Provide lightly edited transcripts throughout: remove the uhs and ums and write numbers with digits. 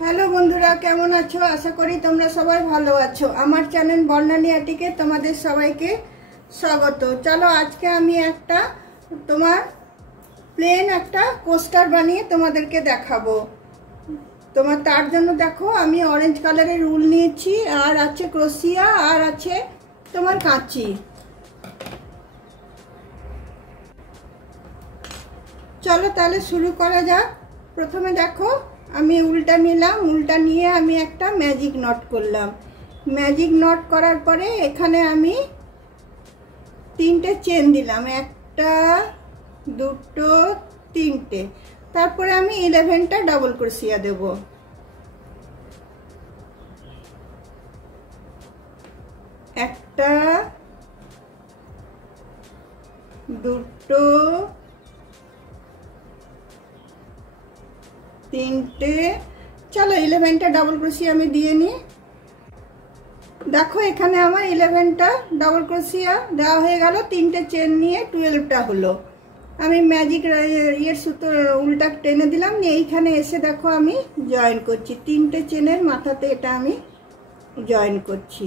Hello বন্ধুরা, কেমন আছো? আশা করি তোমরা সবাই ভালো আছো। আমার চ্যানেল বর্ণালী আটিকে তোমাদের সবাইকে স্বাগত। চলো আজকে আমি একটা প্লেন একটা কোস্টার বানিয়ে তোমাদেরকে দেখাবো। তার জন্য দেখো আমি অরেঞ্জ কালারের উল নিয়েছি, আর আছে ক্রোশিয়া, আর আছে কাঁচি। চলো তাহলে শুরু করা যাক। প্রথমে দেখো আমি উলটা নিলাম, উলটা নিয়ে আমি একটা ম্যাজিক নট করলাম। ম্যাজিক নট করার পরে এখানে আমি 3টে চেন দিলাম, 1টা 2টো 3টে। তারপরে আমি 11টা ডাবল ক্রোশিয়া দেব। একটা, দুটো, 3টে। চলো 11টা ডাবল ক্রোশিয়া আমি দিয়ে নিই। দেখো এখানে আমার 11টা ডাবল ক্রোশিয়া দেওয়া হয়ে গেল। 3টে চেন নিয়ে 12টা হলো। আমি ম্যাজিক সুতো উল্টা টেনে দিলাম, নিয়ে এইখানে এসে দেখো আমি জয়েন করছি। 3টে চেনের মাথাতে এটা আমি জয়েন করছি।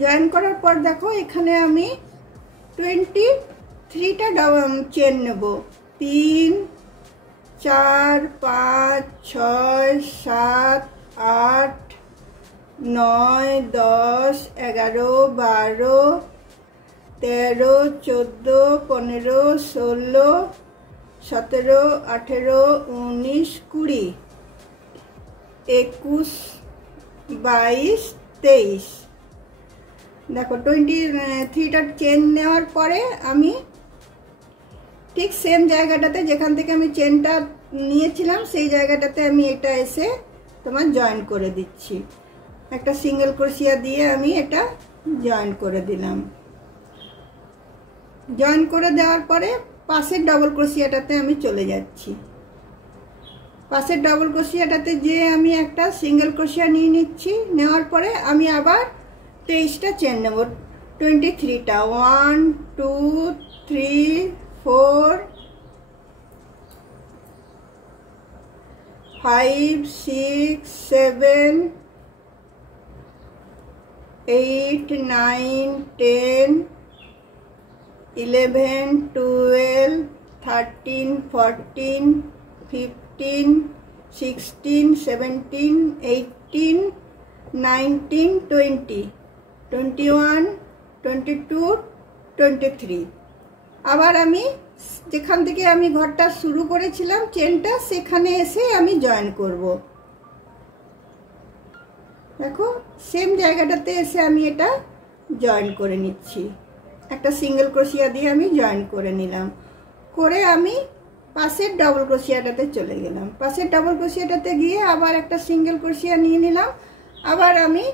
জয়েন করার পর দেখো এখানে আমি 23টা চেন নেব। 3 4 5 6 7 8 9 10 11 12 13 14 15 16 17 18 19 20 21 22 23। দেখো 23টা চেন নেওয়ার পরে আমি ঠিক সেম জায়গাটাতে যেখান থেকে আমি চেনটা নিয়েছিলাম সেই জায়গাটাতে আমি এটা এসে জয়েন করে দিচ্ছি। একটা সিঙ্গেল ক্রোশিয়া দিয়ে আমি এটা জয়েন করে দিলাম। জয়েন করে দেওয়ার পরে পাশের ডবল ক্রোশিয়াটাতে আমি চলে যাচ্ছি। পাশের ডবল ক্রোশিয়াটাতে যে আমি একটা সিঙ্গেল ক্রোশিয়া নিয়ে নিচ্ছি। নেওয়ার পরে আমি আবার 23টা চেন নেব, 23টা। 1 2 3 4 5 6 7 8 9 10 11 12 13 14 15 16 17 18 19 20 21 22 23। আবার আমি যেখান থেকে আমি ঘরটা শুরু করেছিলাম চেনটা, সেখানে এসে আমি জয়েন করব। দেখো সেম জায়গাটাতে এসে আমি এটা জয়েন করে নিচ্ছি। একটা সিঙ্গেল ক্রোশিয়া দিয়ে আমি জয়েন করে নিলাম। করে আমি পাশের ডবল ক্রোশিয়াটাতে চলে গেলাম। পাশের ডবল ক্রোশিয়াটাতে গিয়ে আবার একটা সিঙ্গেল ক্রোশিয়া নিয়ে নিলাম। আবার আমি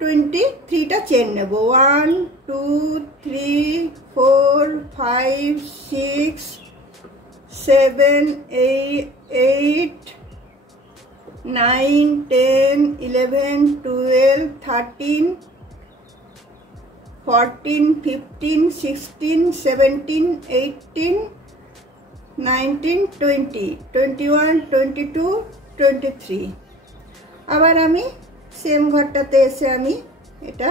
23টা চেন নেব। 1 2 3 4 5 6 7 8 9 10 11 12 13 14 15 16 17 18 19 20 21 22 23। আবার আমি সেম ঘরটাতে এসে আমি এটা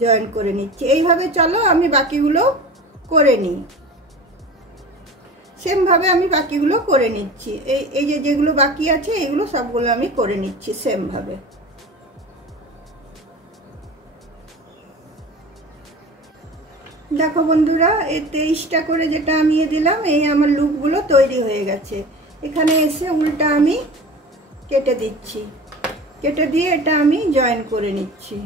জয়েন করে নিচ্ছি। এইভাবে চলো আমি বাকিগুলো করে নিই। সেম ভাবে আমি বাকিগুলো করে নিচ্ছি। এই যেগুলো বাকি আছে এগুলো সবগুলো আমি করে নিচ্ছি সেম ভাবে। দেখো বন্ধুরা, এই 23টা করে যেটা আমি দিলাম, এই আমার লুপগুলো তৈরি হয়ে গেছে। এখানে এসে উল্টা আমি কেটে দিচ্ছি। কেটে দিয়ে এটা আমি জয়েন করে নিচ্ছি।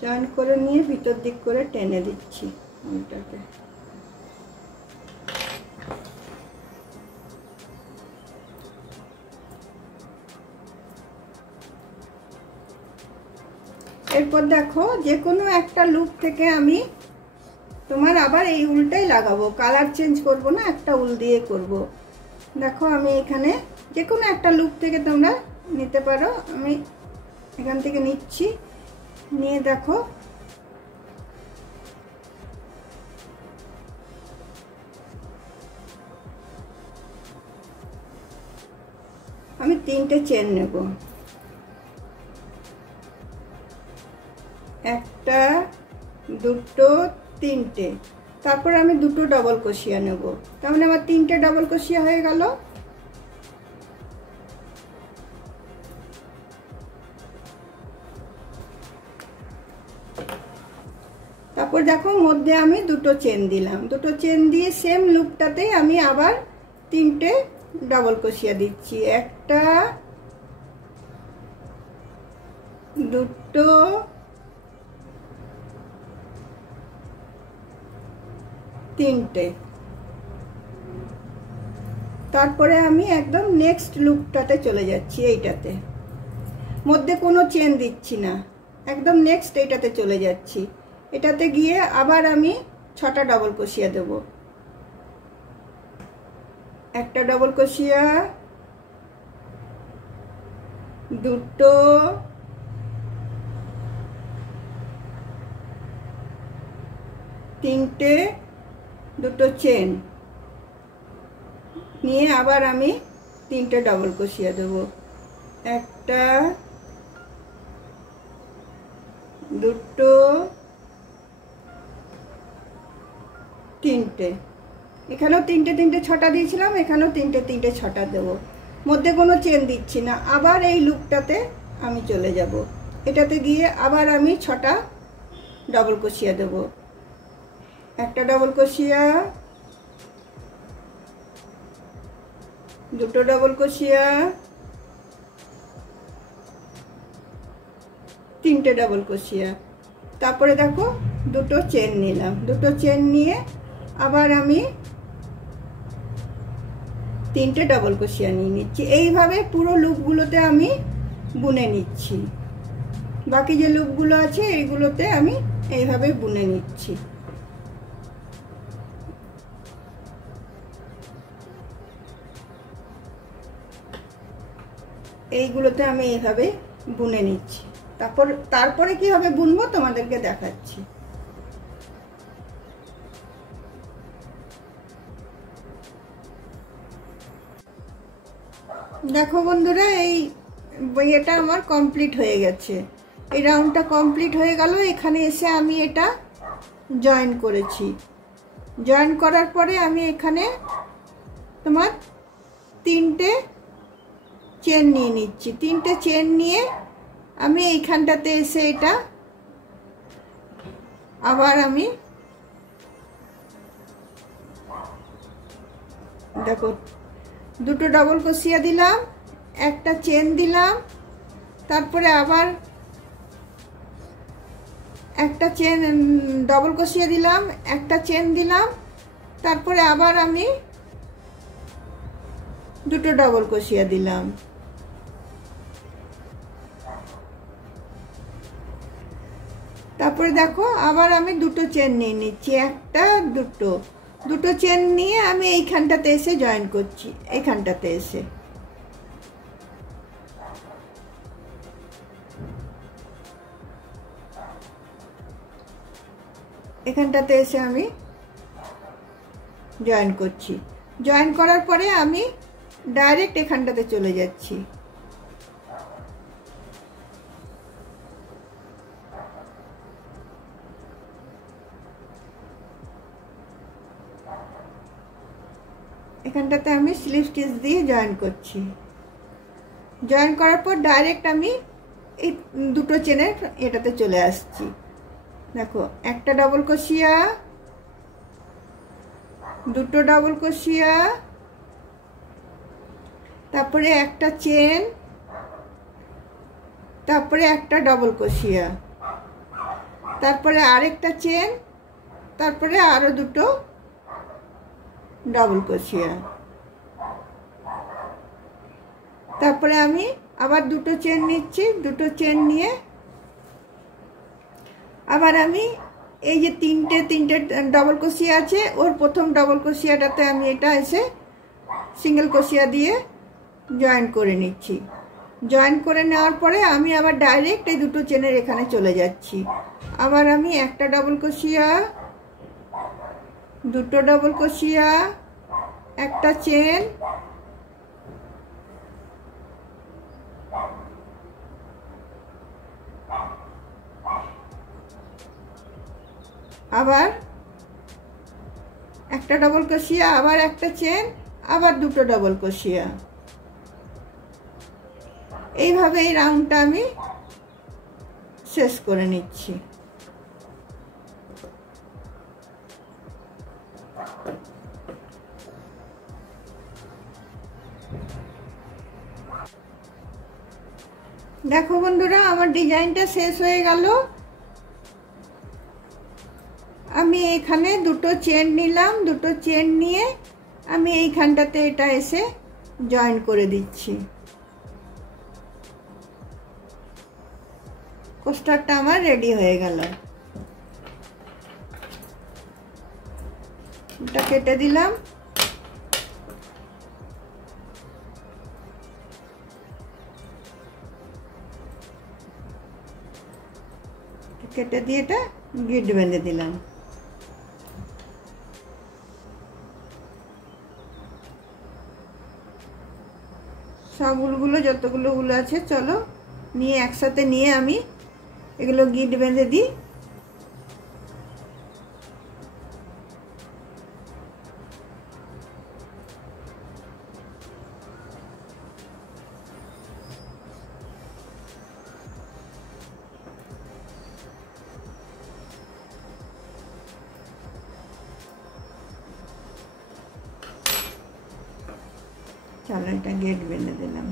জয়েন করে নিয়ে ভিতর দিক করে টেনে দিচ্ছি উল্টাকে। এরপর দেখো যে কোনো একটা লুপ থেকে আমি আবার এই উলটাই লাগাবো, কালার চেঞ্জ করব না, একটা উল দিয়ে করব। দেখো আমি এখানে যে কোনো একটা লুপ থেকে তোমরা নিতে পারো। আমি এখান থেকে নিচ্ছি, নিয়ে দেখো আমি 3টে চেন নেব, একটা, দুটো, তিনটে। তারপর আমি দুটো ডবল ক্রোশিয়া নেব, তার মানে আমার 3টে ডবল ক্রোশিয়া হয়ে গেল। তারপর দেখো মধ্যে আমি দুটো চেন দিলাম, দুটো চেন দিয়ে সেম লুপটাতেই আমি আবার 3টে ডবল ক্রোশিয়া দিচ্ছি, একটা, দুটো, তিনটে। তারপরে আমি একদম নেক্সট লুপটাতে চলে যাচ্ছি, এইটাতে মধ্যে কোনো চেন দিচ্ছি না, একদম নেক্সট এইটাতে চলে যাচ্ছি। এটাতে গিয়ে আবার আমি 6টা ডবল ক্রোশিয়া দেব, একটা ডবল ক্রোশিয়া, দুটো, তিনটে, দুটো চেন নিয়ে আবার আমি 3টে ডবল ক্রোশিয়া দেব, একটা, দুটো, তিনটে। এখানেও 3টে 3টে 6টা দিয়েছিলাম, এখানেও 3টে 3টে 6টা দেব, মধ্যে কোনো চেন দিচ্ছি না। আবার এই লুপটাতে আমি চলে যাব, এটাতে গিয়ে আবার আমি 6টা ডবল ক্রোশিয়া দেব, একটা ডবল ক্রোশিয়া, দুটো ডবল ক্রোশিয়া, 3টে ডবল ক্রোশিয়া। তারপরে দেখো দুটো চেন নিলাম, দুটো চেন নিয়ে আবার আমি 3টে ডবল ক্রোশিয়া নিয়ে নিচ্ছি। এইভাবে পুরো লুপগুলোতে আমি বুনে নিচ্ছি, বাকি যে লুপগুলো আছে এইগুলোতে আমি এইভাবে বুনে নিচ্ছি। এইগুলোতে আমি এইভাবে বুনে নিচ্ছি। তারপরে কিভাবে বুনবো তোমাদেরকে দেখাচ্ছি। দেখো বন্ধুরা, এই এটা আমার কমপ্লিট হয়ে গেছে, এই রাউন্ডটা কমপ্লিট হয়ে গেল। এখানে এসে আমি এটা জয়েন করেছি, জয়েন করার পরে আমি এখানে তোমার 3টে চেন নিয়ে নিচ্ছি, 3টে চেন নিয়ে আমি এইখানটাতে এসে এটা আবার আমি দেখো দুটো ডবল ক্রোশিয়া দিলাম, একটা চেন দিলাম, তারপরে আবার একটা চেন ডবল ক্রোশিয়া দিলাম, একটা চেন দিলাম, তারপরে আবার আমি দুটো ডবল ক্রোশিয়া দিলাম। তারপরে দেখো আবার আমি দুটো চেন নিয়ে নিচ্ছি, একটা, দুটো, দুটো চেন নিয়ে আমি এইখানটাতে এসে জয়েন করছি, এইখানটাতে এসে এখানটাতে এসে আমি জয়েন করছি। জয়েন করার পরে আমি ডাইরেক্ট এখানটাতে চলে যাচ্ছি, এখানটাতে আমি স্লিপ স্টিচ দিয়ে জয়েন করছি। জয়েন করার পর ডাইরেক্ট আমি এই দুটো চেনের এটাতে চলে আসছি। দেখো একটা ডবল ক্রোশিয়া, দুটো ডবল ক্রোশিয়া, তারপরে একটা চেন, তারপরে একটা ডবল ক্রোশিয়া, তারপরে আরেকটা চেন, তারপরে আরো দুটো ডবল ক্রোশিয়া। তারপরে আমি আবার দুটো চেন নিচ্ছি, দুটো চেন নিয়ে আবার আমি এই যে তিনটে ডবল ক্রোশিয়া আছে, ওর প্রথম ডবল ক্রোশিয়াটাতে আমি এটা এসে সিঙ্গেল ক্রোশিয়া দিয়ে জয়েন করে নিচ্ছি। জয়েন করে নেওয়ার পরে আমি আবার ডাইরেক্ট এই দুটো চেনের এখানে চলে যাচ্ছি। আবার আমি একটা ডাবল ক্রোশিয়া, দুটো ডাবল ক্রোশিয়া, একটা চেন, আবার একটা ডাবল ক্রোশিয়া, আবার একটা চেন, আবার দুটো ডাবল ক্রোশিয়া। এইভাবে এই রাউন্ডটা আমি শেষ করে নিচ্ছি। দেখো বন্ধুরা, আমার ডিজাইনটা শেষ হয়ে গেল। আমি এখানে দুটো চেন নিলাম, দুটো চেন নিয়ে আমি এইখানটাতে এটা এসে জয়েন করে দিচ্ছি। কোস্টারটা আমার রেডি হয়ে গেল। এটা কেটে দিলাম। কেটে দিয়ে এটা গিট বেঁধে দিলাম। সব উলগুলো যতগুলো উল আছে চলো নিয়ে একসাথে নিয়ে আমি এগুলো গিট বেঁধে দিই। চলো এটা গেট বেঁধে দিলাম।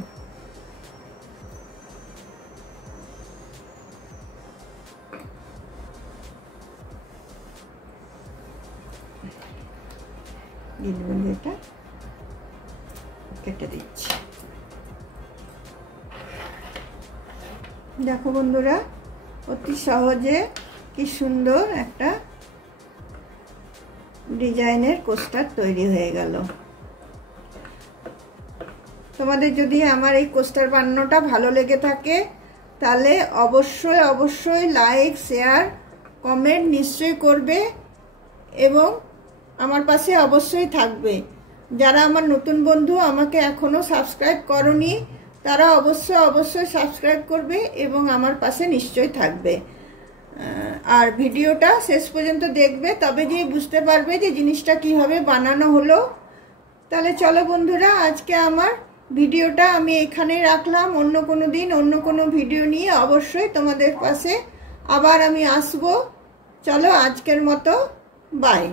গেট বেঁধে এটা কেটে দিচ্ছি। দেখো বন্ধুরা, অতি সহজে কি সুন্দর একটা ডিজাইনের কোস্টার তৈরি হয়ে গেল। তোমাদের যদি আমার এই কোস্টার বানানোটা ভালো লেগে থাকে তাহলে অবশ্যই অবশ্যই লাইক, শেয়ার, কমেন্ট নিশ্চয়ই করবে এবং আমার পাশে অবশ্যই থাকবে। যারা আমার নতুন বন্ধু আমাকে এখনো সাবস্ক্রাইব করনি তারা অবশ্যই অবশ্যই সাবস্ক্রাইব করবে এবং আমার পাশে নিশ্চয়ই থাকবে। আর ভিডিওটা শেষ পর্যন্ত দেখবে, তবে গিয়ে বুঝতে পারবে যে জিনিসটা কিভাবে বানানো হলো। তাহলে চলো বন্ধুরা, আজকে আমার ভিডিওটা আমি এখানেই রাখলাম। অন্য কোনো দিন অন্য কোনো ভিডিও নিয়ে অবশ্যই তোমাদের পাশে আবার আমি আসবো। চলো আজকের মতো বাই।